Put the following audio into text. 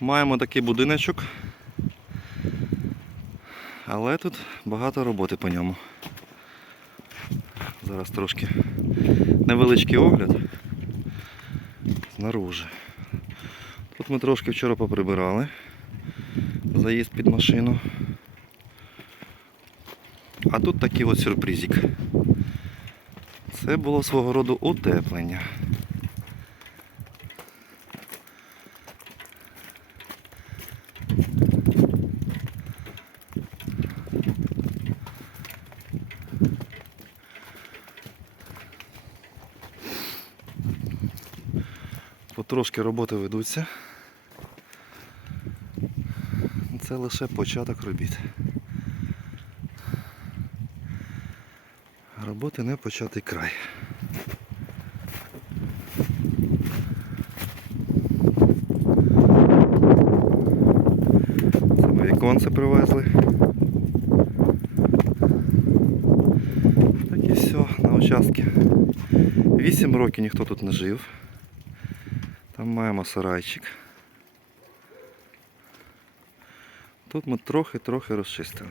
Маємо такий будиночок. Але тут багато роботи по ньому. Зараз трошки невеличкий огляд знаружи. Тут ми трошки вчора поприбирали. Заїзд під машину. А тут такий от сюрпризик. Це було свого роду утеплення. Потрошки роботи ведуться. Це лише початок робіт. Роботи не початий край. Віконце привезли. Так і все на участки. Вісім років ніхто тут не жив. Там маємо сарайчик. Тут ми трохи-трохи розчистили.